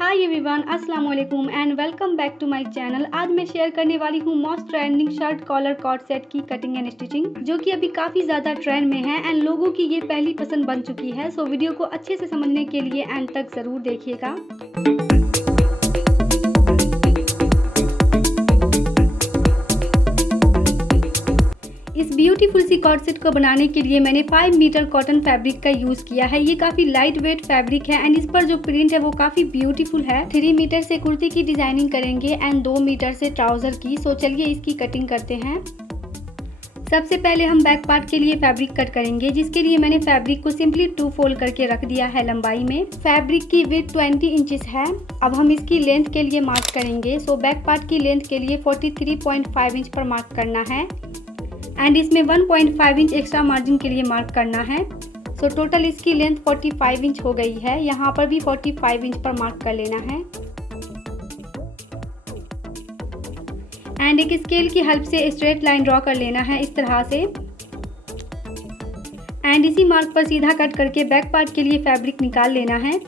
हाय everyone, अस्सलाम वालेकुम and welcome back to my channel. आज मैं शेयर करने वाली हूँ most trending shirt collar cord set की कटिंग एंड स्टिचिंग, जो कि अभी काफ़ी ज़्यादा ट्रेंड में है एंड लोगों की ये पहली पसंद बन चुकी है। सो वीडियो को अच्छे से समझने के लिए एंड तक ज़रूर देखिएगा। इस ब्यूटीफुल सी कॉर्ड सेट को बनाने के लिए मैंने 5 मीटर कॉटन फैब्रिक का यूज किया है। ये काफी लाइट वेट फैब्रिक है एंड इस पर जो प्रिंट है वो काफी ब्यूटीफुल है। 3 मीटर से कुर्ती की डिजाइनिंग करेंगे एंड 2 मीटर से ट्राउजर की। सो चलिए इसकी कटिंग करते हैं। सबसे पहले हम बैक पार्ट के लिए फैब्रिक कट करेंगे, जिसके लिए मैंने फैब्रिक को सिंपली 2 फोल्ड करके रख दिया है लंबाई में। फैब्रिक की विड्थ 20 इंचेस है। अब हम इसकी लेंथ के लिए मार्क करेंगे। सो बैक पार्ट की लेंथ के लिए 43.5 इंच पर मार्क करना है एंड इसमें 1.5 इंच एक्स्ट्रा मार्जिन के लिए मार्क करना है। सो टोटल इसकी लेंथ 45 इंच हो गई है। यहाँ पर भी 45 इंच पर मार्क कर लेना है एंड एक स्केल की हेल्प से स्ट्रेट लाइन ड्रॉ कर लेना है इस तरह से एंड इसी मार्क पर सीधा कट करके बैक पार्ट के लिए फैब्रिक निकाल लेना है।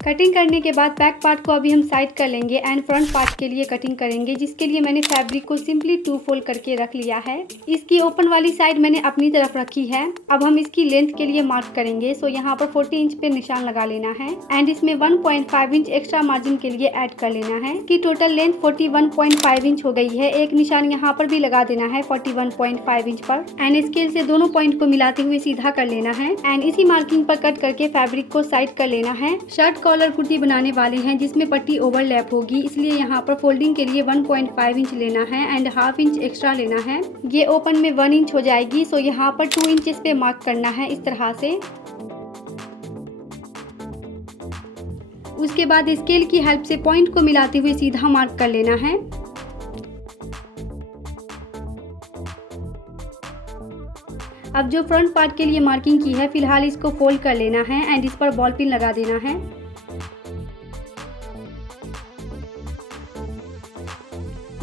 कटिंग करने के बाद बैक पार्ट को अभी हम साइड कर लेंगे एंड फ्रंट पार्ट के लिए कटिंग करेंगे, जिसके लिए मैंने फैब्रिक को सिंपली 2 फोल्ड करके रख लिया है। इसकी ओपन वाली साइड मैंने अपनी तरफ रखी है। अब हम इसकी लेंथ के लिए मार्क करेंगे। सो यहाँ पर 40 इंच पे निशान लगा लेना है एंड इसमें 1.5 इंच एक्स्ट्रा मार्जिन के लिए ऐड कर लेना है। इसकी टोटल लेंथ 41.5 इंच हो गई है। एक निशान यहाँ पर भी लगा देना है 41.5 इंच पर एंड स्केल से दोनों पॉइंट को मिलाते हुए सीधा कर लेना है एंड इसी मार्किंग पर कट करके फैब्रिक को साइड कर लेना है। शर्ट कॉलर कुर्ती बनाने वाले हैं जिसमें पट्टी ओवरलैप होगी, इसलिए यहाँ पर फोल्डिंग के लिए 1.5 इंच लेना है एंड हाफ इंच एक्स्ट्रा लेना है। ये ओपन में 1 इंच हो जाएगी। सो यहाँ पर 2 इंचेस पे मार्क करना है इस तरह से। उसके बाद स्केल की हेल्प से पॉइंट को मिलाते हुए सीधा मार्क कर लेना है। अब जो फ्रंट पार्ट के लिए मार्किंग की है, फिलहाल इसको फोल्ड कर लेना है एंड इस पर बॉल पिन लगा देना है।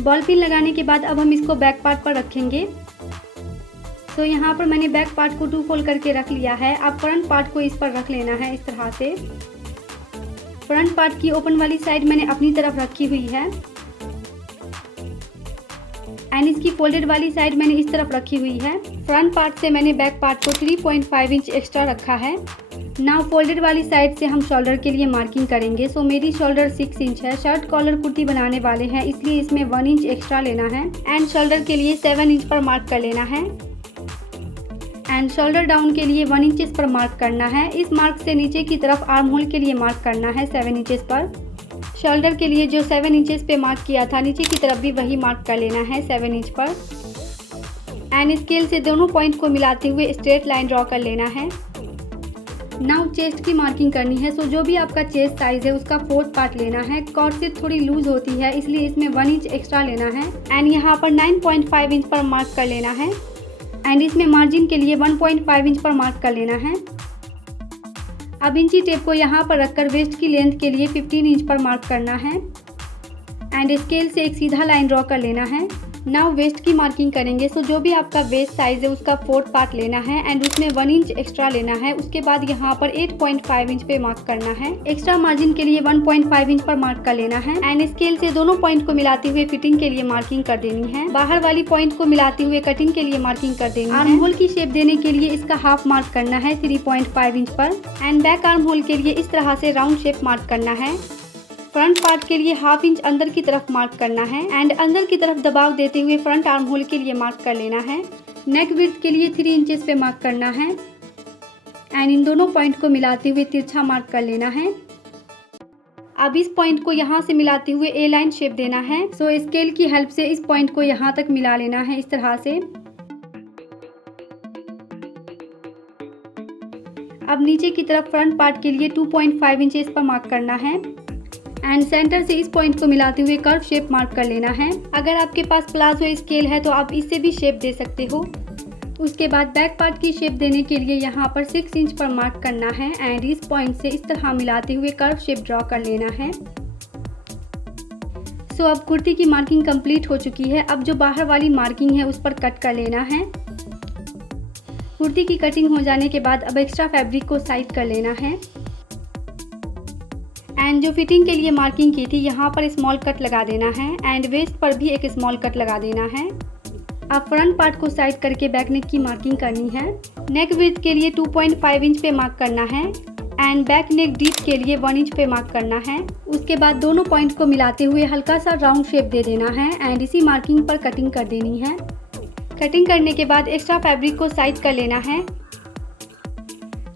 बॉल पिन लगाने के बाद अब हम इसको बैक पार्ट पर रखेंगे। तो यहाँ पर मैंने बैक पार्ट को 2 फोल्ड करके रख लिया है। अब फ्रंट पार्ट को इस पर रख लेना है इस तरह से। फ्रंट पार्ट की ओपन वाली साइड मैंने अपनी तरफ रखी हुई है एंड इसकी फोल्डेड वाली साइड मैंने इस तरफ रखी हुई है। फ्रंट पार्ट से मैंने बैक पार्ट को 3.5 इंच एक्स्ट्रा रखा है। नाउ फोल्डेड वाली साइड से हम शोल्डर के लिए मार्किंग करेंगे। सो मेरी शोल्डर 6 इंच है। शर्ट कॉलर कुर्ती बनाने वाले हैं, इसलिए इसमें 1 इंच एक्स्ट्रा लेना है एंड शोल्डर के लिए 7 इंच पर मार्क कर लेना है एंड शोल्डर डाउन के लिए 1 इंचेस पर मार्क करना है। इस मार्क से नीचे की तरफ आर्म होल के लिए मार्क करना है 7 इंचेस पर। शोल्डर के लिए जो 7 इंचेस पे मार्क किया था, नीचे की तरफ भी वही मार्क कर लेना है 7 इंच पर एंड स्केल से दोनों पॉइंट को मिलाते हुए स्ट्रेट लाइन ड्रॉ कर लेना है। नाउ चेस्ट की मार्किंग करनी है। सो जो भी आपका चेस्ट साइज है उसका 4th पार्ट लेना है। कॉर्ड सेट थोड़ी लूज होती है, इसलिए इसमें 1 इंच एक्स्ट्रा लेना है एंड यहाँ पर 9.5 इंच पर मार्क कर लेना है एंड इसमें मार्जिन के लिए 1.5 इंच पर मार्क कर लेना है। अब इंची टेप को यहाँ पर रखकर वेस्ट की लेंथ के लिए 15 इंच पर मार्क करना है एंड स्केल से एक सीधा लाइन ड्रॉ कर लेना है। नाउ वेस्ट की मार्किंग करेंगे। सो जो भी आपका वेस्ट साइज है उसका 4th पार्ट लेना है एंड उसमें 1 इंच एक्स्ट्रा लेना है। उसके बाद यहाँ पर 8.5 इंच पे मार्क करना है। एक्स्ट्रा मार्जिन के लिए 1.5 इंच पर मार्क कर लेना है एंड स्केल से दोनों पॉइंट को मिलाते हुए फिटिंग के लिए मार्किंग कर देनी है। बाहर वाली पॉइंट को मिलाते हुए कटिंग के लिए मार्किंग कर देनी है। आर्म होल की शेप देने के लिए इसका हाफ मार्क करना है 3.5 इंच पर एंड बैक आर्म होल के लिए इस तरह से राउंड शेप मार्क करना है। फ्रंट पार्ट के लिए हाफ इंच अंदर की तरफ मार्क करना है एंड अंदर की तरफ दबाव देते हुए फ्रंट आर्म होल के लिए मार्क कर लेना है। नेक विड्थ के लिए 3 इंचेस पे मार्क करना है एंड इन दोनों पॉइंट को मिलाते हुए तिरछा मार्क कर लेना है। अब इस पॉइंट को यहाँ से मिलाते हुए ए लाइन शेप देना है। सो स्केल की हेल्प से इस पॉइंट को यहाँ तक मिला लेना है इस तरह से। अब नीचे की तरफ फ्रंट पार्ट के लिए 2.5 इंचेस पर मार्क करना है एंड सेंटर से इस पॉइंट को मिलाते हुए कर्व शेप मार्क कर लेना है। अगर आपके पास प्लाजो स्केल है तो आप इससे भी शेप दे सकते हो। उसके बाद बैक पार्ट की शेप देने के लिए यहाँ पर 6 इंच पर मार्क करना है एंड इस पॉइंट से इस तरह मिलाते हुए कर्व शेप ड्रॉ कर लेना है। सो अब कुर्ती की मार्किंग कंप्लीट हो चुकी है। अब जो बाहर वाली मार्किंग है उस पर कट कर लेना है। कुर्ती की कटिंग हो जाने के बाद अब एक्स्ट्रा फैब्रिक को साइड कर लेना है एंड जो फिटिंग के लिए मार्किंग की थी यहाँ पर स्मॉल कट लगा देना है एंड वेस्ट पर भी एक स्मॉल कट लगा देना है। अब फ्रंट पार्ट को साइड करके बैक नेक की मार्किंग करनी है। नेक विड्थ के लिए 2.5 इंच पे मार्क करना है एंड बैक नेक डीप के लिए 1 इंच पे मार्क करना है। उसके बाद दोनों पॉइंट को मिलाते हुए हल्का सा राउंड शेप दे देना है एंड इसी मार्किंग पर कटिंग कर देनी है। कटिंग करने के बाद एक्स्ट्रा फैब्रिक को साइड कर लेना है।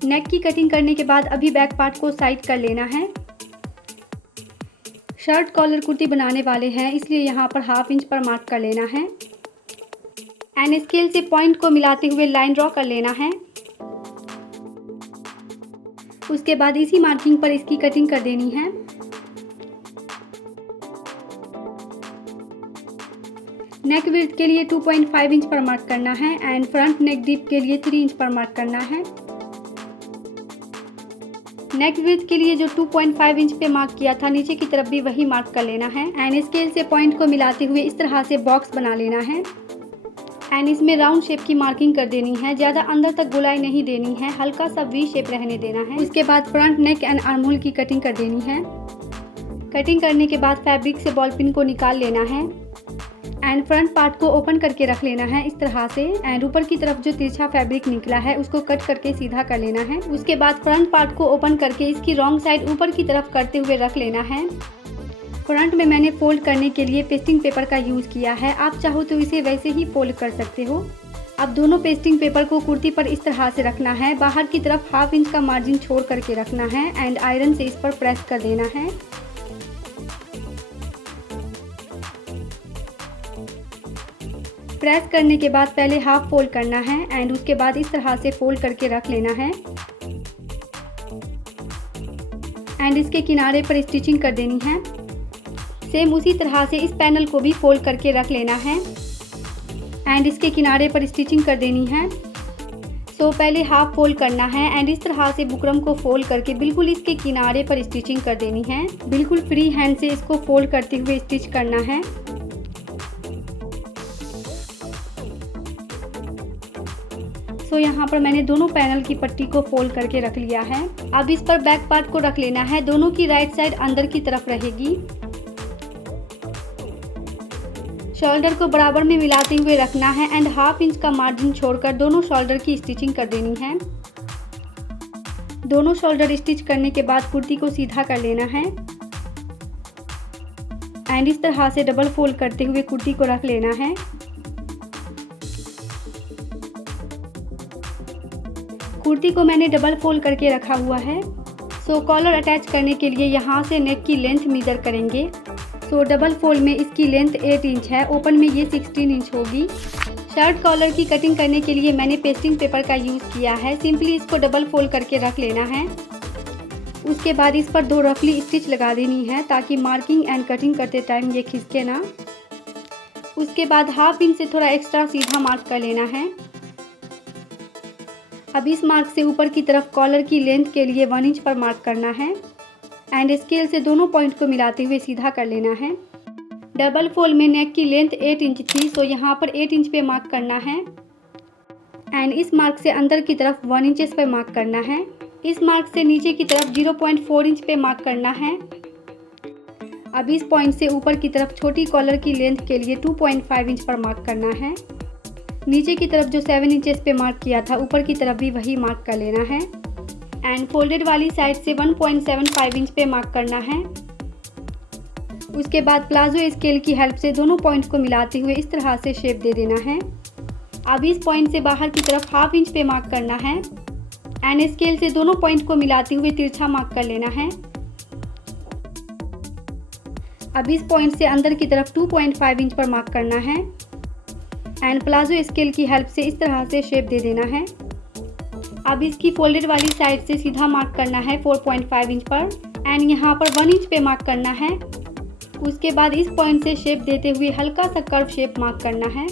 नेक की कटिंग करने के बाद अभी बैक पार्ट को साइड कर लेना है। शर्ट कॉलर कुर्ती बनाने वाले हैं इसलिए यहाँ पर 1/2 इंच पर मार्क कर लेना है एंड स्केल से पॉइंट को मिलाते हुए लाइन ड्रॉ कर लेना है। उसके बाद इसी मार्किंग पर इसकी कटिंग कर देनी है। नेक विड्थ के लिए 2.5 इंच पर मार्क करना है एंड फ्रंट नेक डीप के लिए 3 इंच पर मार्क करना है। नेक विड्थ के लिए जो 2.5 इंच पे मार्क किया था नीचे की तरफ भी वही मार्क कर लेना है एंड स्केल से पॉइंट को मिलाते हुए इस तरह से बॉक्स बना लेना है एंड इसमें राउंड शेप की मार्किंग कर देनी है। ज़्यादा अंदर तक गोलाई नहीं देनी है, हल्का सा वी शेप रहने देना है। उसके बाद front neck and arm hole की कटिंग कर देनी है। कटिंग करने के बाद फैब्रिक से बॉल पिन को निकाल लेना है एंड फ्रंट पार्ट को ओपन करके रख लेना है इस तरह से एंड ऊपर की तरफ जो तिरछा फैब्रिक निकला है उसको कट करके सीधा कर लेना है। उसके बाद फ्रंट पार्ट को ओपन करके इसकी रॉन्ग साइड ऊपर की तरफ करते हुए रख लेना है। फ्रंट में मैंने फोल्ड करने के लिए पेस्टिंग पेपर का यूज़ किया है, आप चाहो तो इसे वैसे ही फोल्ड कर सकते हो। अब दोनों पेस्टिंग पेपर को कुर्ती पर इस तरह से रखना है। बाहर की तरफ 1/2 इंच का मार्जिन छोड़ करके रखना है एंड आयरन से इस पर प्रेस कर देना है। प्रेस करने के बाद पहले हाफ फोल्ड करना है एंड उसके बाद इस तरह से फोल्ड करके रख लेना है एंड इसके किनारे पर स्टिचिंग कर देनी है। सेम उसी तरह से इस पैनल को भी फोल्ड करके रख लेना है एंड इसके किनारे पर स्टिचिंग कर देनी है। सो पहले हाफ फोल्ड करना है एंड इस तरह से बुकरम को फोल्ड करके बिल्कुल इसके किनारे पर स्टिचिंग कर देनी है। बिल्कुल फ्री हैंड से इसको फोल्ड करते हुए स्टिच करना है। सो यहाँ पर मैंने दोनों पैनल की पट्टी को फोल्ड करके रख लिया है। अब इस पर बैक पार्ट को रख लेना है। दोनों की राइट साइड अंदर की तरफ रहेगी। शोल्डर को बराबर में मिलाते हुए रखना है एंड 1/2 इंच का मार्जिन छोड़कर दोनों शोल्डर की स्टिचिंग कर देनी है। दोनों शोल्डर स्टिच करने के बाद कुर्ती को सीधा कर लेना है एंड इस तरह से डबल फोल्ड करते हुए कुर्ती को रख लेना है। कुर्ती को मैंने डबल फोल्ड करके रखा हुआ है। सो कॉलर अटैच करने के लिए यहाँ से नेक की लेंथ मेजर करेंगे। सो डबल फोल्ड में इसकी लेंथ 8 इंच है, ओपन में ये 16 इंच होगी। शर्ट कॉलर की कटिंग करने के लिए मैंने पेस्टिंग पेपर का यूज़ किया है। सिंपली इसको डबल फोल्ड करके रख लेना है। उसके बाद इस पर 2 रफली स्टिच लगा देनी है ताकि मार्किंग एंड कटिंग करते टाइम ये खिसके ना। उसके बाद 1/2 इंच से थोड़ा एक्स्ट्रा सीधा मार्क कर लेना है। अब इस मार्क से ऊपर की तरफ कॉलर की लेंथ के लिए 1 इंच पर मार्क करना है एंड स्केल से दोनों पॉइंट को मिलाते हुए सीधा कर लेना है। डबल फोल्ड में नेक की लेंथ 8 इंच थी, सो यहाँ पर 8 इंच पे मार्क करना है एंड इस मार्क से अंदर की तरफ 1 इंच पे मार्क करना है। इस मार्क से नीचे की तरफ 0.4 इंच पे मार्क करना है। अब इस पॉइंट से ऊपर की तरफ छोटी कॉलर की लेंथ के लिए 2.5 इंच पर मार्क करना है। नीचे की तरफ जो 7 इंचेस पे मार्क किया था ऊपर की तरफ भी वही मार्क कर लेना है एंड फोल्डेड वाली साइड से 1.75 इंच पे मार्क करना है। उसके बाद प्लाजो स्केल की हेल्प से दोनों पॉइंट को मिलाते हुए इस तरह से शेप दे देना है। अब इस पॉइंट से बाहर की तरफ 1/2 इंच पे मार्क करना है एंड स्केल से दोनों पॉइंट को मिलाते हुए तिरछा मार्क कर लेना है। अब इस पॉइंट से अंदर की तरफ 2.5 इंच पर मार्क करना है एंड प्लाजो स्केल की हेल्प से इस तरह से शेप दे देना है। अब इसकी फोल्डेड वाली साइड से सीधा मार्क करना है 4.5 इंच पर एंड यहाँ पर 1 इंच पे मार्क करना है। उसके बाद इस पॉइंट से शेप देते हुए हल्का सा कर्व शेप मार्क करना है।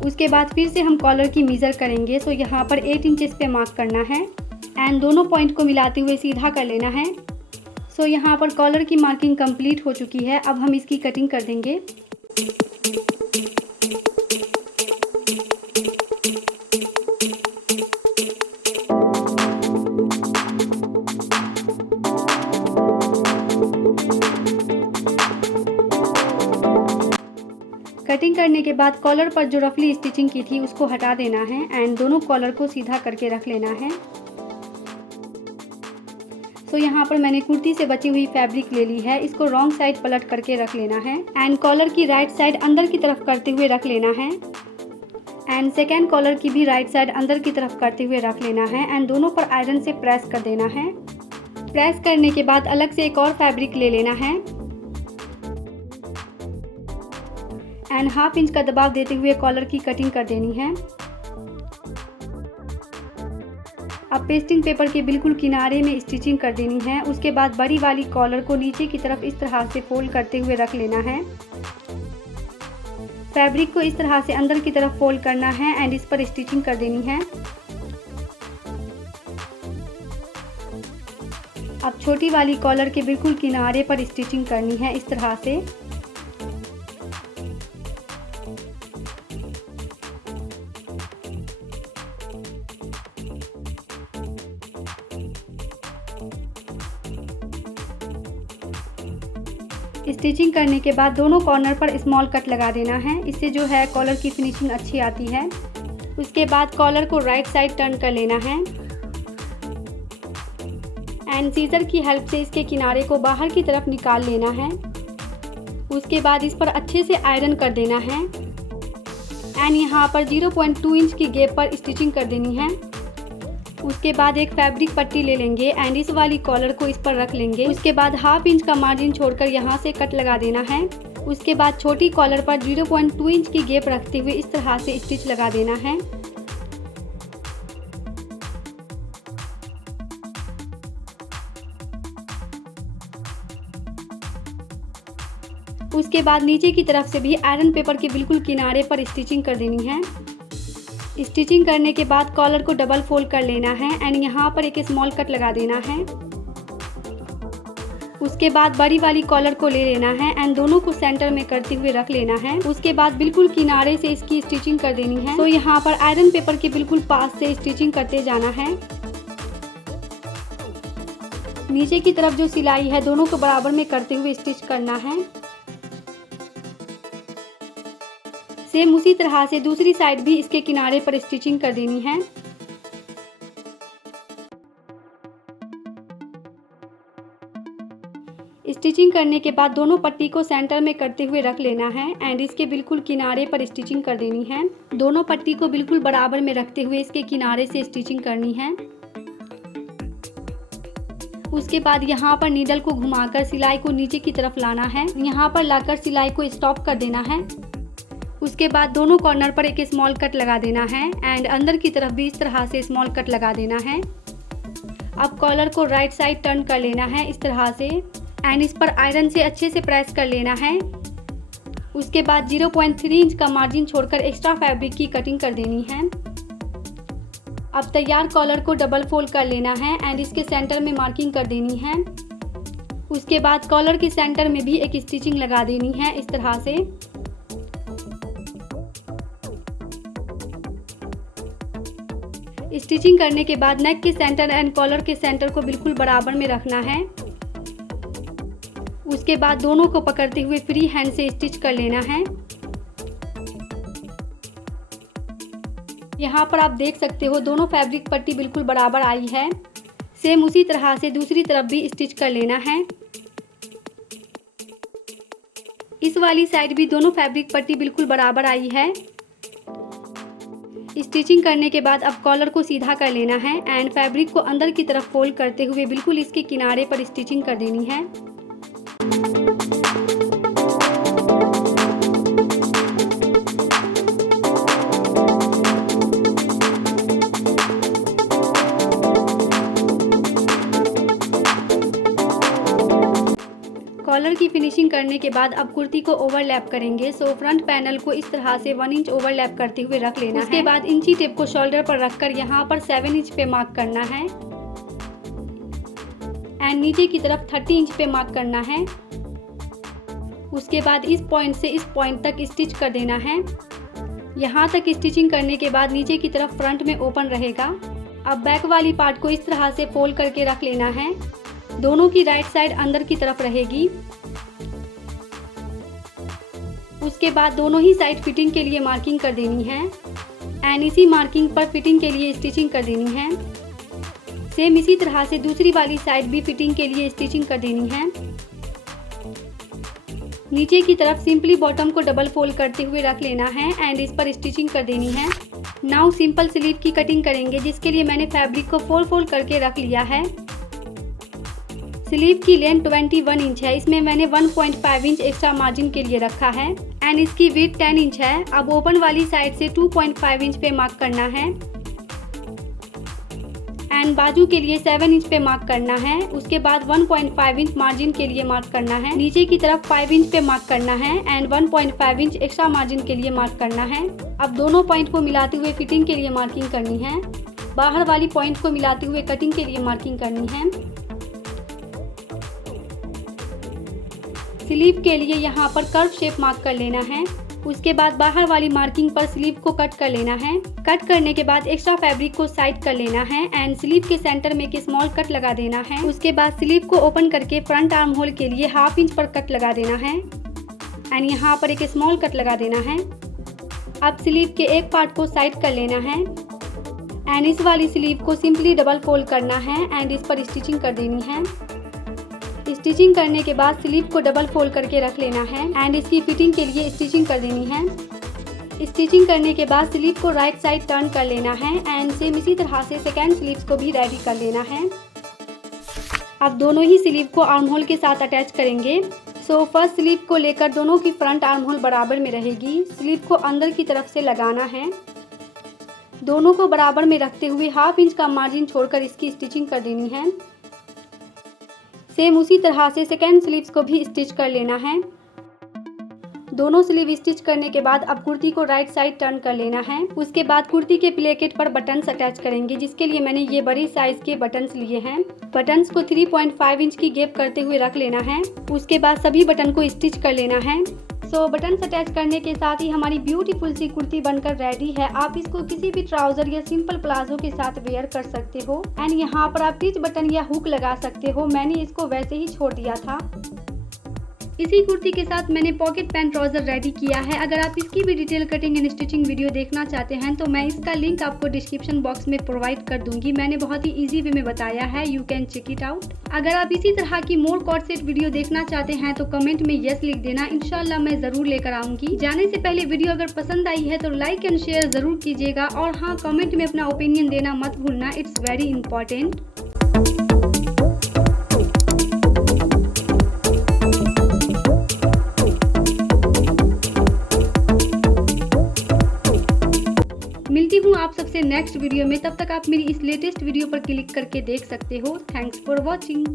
उसके बाद फिर से हम कॉलर की मेजर करेंगे। सो यहाँ पर 8 इंचेस पे मार्क करना है एंड दोनों पॉइंट को मिलाते हुए सीधा कर लेना है। सो यहाँ पर कॉलर की मार्किंग कंप्लीट हो चुकी है। अब हम इसकी कटिंग कर देंगे। कटिंग करने के बाद कॉलर पर जो रफली स्टिचिंग की थी उसको हटा देना है एंड दोनों कॉलर को सीधा करके रख लेना है। तो यहाँ पर मैंने कुर्ती से बची हुई फैब्रिक ले ली है, इसको रॉन्ग साइड पलट करके रख लेना है एंड कॉलर की राइट साइड अंदर की तरफ करते हुए रख लेना है एंड सेकेंड कॉलर की भी राइट साइड अंदर की तरफ करते हुए रख लेना है एंड दोनों पर आयरन से प्रेस कर देना है। प्रेस करने के बाद अलग से एक और फैब्रिक ले लेना है एंड 1/2 इंच का दबाव देते हुए कॉलर की कटिंग कर देनी है। अब पेस्टिंग पेपर के बिल्कुल किनारे में स्टिचिंग कर देनी है। उसके बाद बड़ी वाली कॉलर को नीचे की तरफ इस तरह से फोल्ड करते हुए रख लेना है। फैब्रिक को इस तरह से अंदर की तरफ फोल्ड करना है एंड इस पर स्टिचिंग कर देनी है। अब छोटी वाली कॉलर के बिल्कुल किनारे पर स्टिचिंग करनी है इस तरह से। स्टिचिंग करने के बाद दोनों कॉर्नर पर स्मॉल कट लगा देना है, इससे जो है कॉलर की फिनिशिंग अच्छी आती है। उसके बाद कॉलर को राइट साइड टर्न कर लेना है एंड सीजर की हेल्प से इसके किनारे को बाहर की तरफ निकाल लेना है। उसके बाद इस पर अच्छे से आयरन कर देना है एंड यहाँ पर 0.2 इंच की गैप पर स्टिचिंग कर देनी है। उसके बाद एक फैब्रिक पट्टी ले लेंगे एंड इस वाली कॉलर को इस पर रख लेंगे। उसके बाद 1/2 इंच का मार्जिन छोड़कर यहाँ से कट लगा देना है। उसके बाद छोटी कॉलर पर 0.2 इंच की गैप रखते हुए इस तरह से स्टिच लगा देना है। उसके बाद नीचे की तरफ से भी आयरन पेपर के बिल्कुल किनारे पर स्टिचिंग कर देनी है। स्टिचिंग करने के बाद कॉलर को डबल फोल्ड कर लेना है एंड यहाँ पर एक स्मॉल कट लगा देना है। उसके बाद बड़ी वाली कॉलर को ले लेना है एंड दोनों को सेंटर में करते हुए रख लेना है। उसके बाद बिल्कुल किनारे से इसकी स्टिचिंग कर देनी है। तो यहाँ पर आयरन पेपर के बिल्कुल पास से स्टिचिंग करते जाना है। नीचे की तरफ जो सिलाई है दोनों को बराबर में करते हुए स्टिच करना है। सेम उसी तरह से दूसरी साइड भी इसके किनारे पर स्टिचिंग कर देनी है। स्टिचिंग करने के बाद दोनों पट्टी को सेंटर में करते हुए रख लेना है एंड इसके बिल्कुल किनारे पर स्टिचिंग कर देनी है। दोनों पट्टी को बिल्कुल बराबर में रखते हुए इसके किनारे से स्टिचिंग करनी है। उसके बाद यहाँ पर नीडल को घुमाकर सिलाई को नीचे की तरफ लाना है। यहाँ पर लाकर सिलाई को स्टॉप कर देना है। उसके बाद दोनों कॉर्नर पर एक स्मॉल कट लगा देना है एंड अंदर की तरफ भी इस तरह से स्मॉल कट लगा देना है। अब कॉलर को राइट साइड टर्न कर लेना है इस तरह से एंड इस पर आयरन से अच्छे से प्रेस कर लेना है। उसके बाद 0.3 इंच का मार्जिन छोड़कर एक्स्ट्रा फैब्रिक की कटिंग कर देनी है। अब तैयार कॉलर को डबल फोल्ड कर लेना है एंड इसके सेंटर में मार्किंग कर देनी है। उसके बाद कॉलर के सेंटर में भी एक स्टिचिंग लगा देनी है इस तरह से। स्टिचिंग करने के बाद नेक के सेंटर एंड कॉलर के सेंटर को बिल्कुल बराबर में रखना है। उसके बाद दोनों को पकड़ते हुए फ्री हैंड से स्टिच कर लेना है। यहाँ पर आप देख सकते हो दोनों फैब्रिक पट्टी बिल्कुल बराबर आई है। सेम उसी तरह से दूसरी तरफ भी स्टिच कर लेना है। इस वाली साइड भी दोनों फैब्रिक पट्टी बिल्कुल बराबर आई है। स्टिचिंग करने के बाद अब कॉलर को सीधा कर लेना है एंड फैब्रिक को अंदर की तरफ फोल्ड करते हुए बिल्कुल इसके किनारे पर स्टिचिंग कर देनी है। कॉलर की फिनिशिंग करने के बाद अब कुर्ती को ओवरलैप करेंगे। सो फ्रंट पैनल को इस तरह से 1 इंच ओवरलैप करते हुए रख लेना है। उसके बाद इंची टेप को शोल्डर पर रखकर यहाँ पर 7 इंच पे मार्क करना है एंड नीचे की तरफ 30 इंच पे मार्क करना है। उसके बाद इस पॉइंट से इस पॉइंट तक स्टिच कर देना है। यहाँ तक स्टिचिंग करने के बाद नीचे की तरफ फ्रंट में ओपन रहेगा। अब बैक वाली पार्ट को इस तरह से फोल्ड करके रख लेना है। दोनों की राइट साइड अंदर की तरफ रहेगी। उसके बाद दोनों ही साइड फिटिंग के लिए मार्किंग कर देनी है एंड इसी मार्किंग पर फिटिंग के लिए स्टिचिंग कर देनी है। सेम इसी तरह से दूसरी वाली साइड भी फिटिंग के लिए स्टिचिंग कर देनी है। नीचे की तरफ सिंपली बॉटम को डबल फोल्ड करते हुए रख लेना है एंड इस पर स्टिचिंग कर देनी है। नाउ सिंपल स्लीव की कटिंग करेंगे, जिसके लिए मैंने फैब्रिक को फोल्ड करके रख लिया है। स्लीव की लेंथ 21 इंच है, इसमें मैंने 1.5 इंच एक्स्ट्रा मार्जिन के लिए रखा है एंड इसकी विड्थ 10 इंच है। अब ओपन वाली साइड से 2.5 इंच पे मार्क करना है एंड बाजू के लिए 7 इंच पे मार्क करना है। उसके बाद 1.5 इंच मार्जिन के लिए मार्क करना है। नीचे की तरफ 5 इंच पे मार्क करना है एंड 1.5 इंच एक्स्ट्रा मार्जिन के लिए मार्क करना है। अब दोनों पॉइंट को मिलाते हुए फिटिंग के लिए मार्किंग करनी है। बाहर वाली पॉइंट को मिलाते हुए कटिंग के लिए मार्किंग करनी है। स्लीव के लिए यहाँ पर कर्व शेप मार्क कर लेना है। उसके बाद बाहर वाली मार्किंग पर स्लीव को कट कर लेना है। कट करने के बाद एक्स्ट्रा फैब्रिक को साइड कर लेना है एंड स्लीव के सेंटर में एक स्मॉल कट लगा देना है। उसके बाद स्लीव को ओपन करके फ्रंट आर्म होल के लिए 1/2 इंच पर कट लगा देना है एंड यहाँ पर एक स्मॉल कट लगा देना है। अब स्लीव के एक पार्ट को साइड कर लेना है एंड इस वाली स्लीव को सिंपली डबल फोल्ड करना है एंड इस पर स्टिचिंग कर देनी है। स्टिचिंग करने के बाद स्लीव को डबल फोल्ड करके रख लेना है एंड इसकी फिटिंग के लिए स्टिचिंग कर देनी है। स्टिचिंग करने के बाद स्लीव को राइट साइड टर्न कर लेना है एंड सेम इसी तरह से सेकेंड स्लीव को भी रेडी कर लेना है। अब दोनों ही स्लीव को आर्म होल के साथ अटैच करेंगे। सो फर्स्ट स्लीव को लेकर दोनों की फ्रंट आर्म होल बराबर में रहेगी। स्लीव को अंदर की तरफ से लगाना है। दोनों को बराबर में रखते हुए 1/2 इंच का मार्जिन छोड़कर इसकी स्टिचिंग कर देनी है। सेम उसी तरह से सेकेंड स्लीव्स को भी स्टिच कर लेना है। दोनों स्लीव स्टिच करने के बाद अब कुर्ती को राइट साइड टर्न कर लेना है। उसके बाद कुर्ती के प्लेकेट पर बटन्स अटैच करेंगे, जिसके लिए मैंने ये बड़ी साइज के बटन्स लिए हैं। बटन्स को 3.5 इंच की गैप करते हुए रख लेना है। उसके बाद सभी बटन को स्टिच कर लेना है। सो बटन्स अटैच करने के साथ ही हमारी ब्यूटीफुल सी कुर्ती बनकर रेडी है। आप इसको किसी भी ट्राउजर या सिंपल प्लाजो के साथ वेयर कर सकते हो एंड यहाँ पर आप टिच बटन या हुक लगा सकते हो। मैंने इसको वैसे ही छोड़ दिया था। इसी कुर्ती के साथ मैंने पॉकेट पैंट ट्राउजर रेडी किया है। अगर आप इसकी भी detail cutting and stitching video देखना चाहते हैं तो मैं इसका लिंक आपको डिस्क्रिप्शन बॉक्स में प्रोवाइड कर दूंगी। मैंने बहुत ही इजी वे में बताया है, you can check it out. अगर आप इसी तरह की मोर कॉर्ड सेट वीडियो देखना चाहते हैं तो कमेंट में यस लिख देना, इंशाल्लाह मैं जरूर लेकर आऊंगी। जाने से पहले वीडियो अगर पसंद आई है तो लाइक एंड शेयर जरूर कीजिएगा और हाँ, कमेंट में अपना ओपिनियन देना मत भूलना, इट्स वेरी इंपॉर्टेंट। मिलती हूँ आप सबसे नेक्स्ट वीडियो में। तब तक आप मेरी इस लेटेस्ट वीडियो पर क्लिक करके देख सकते हो। Thanks for watching.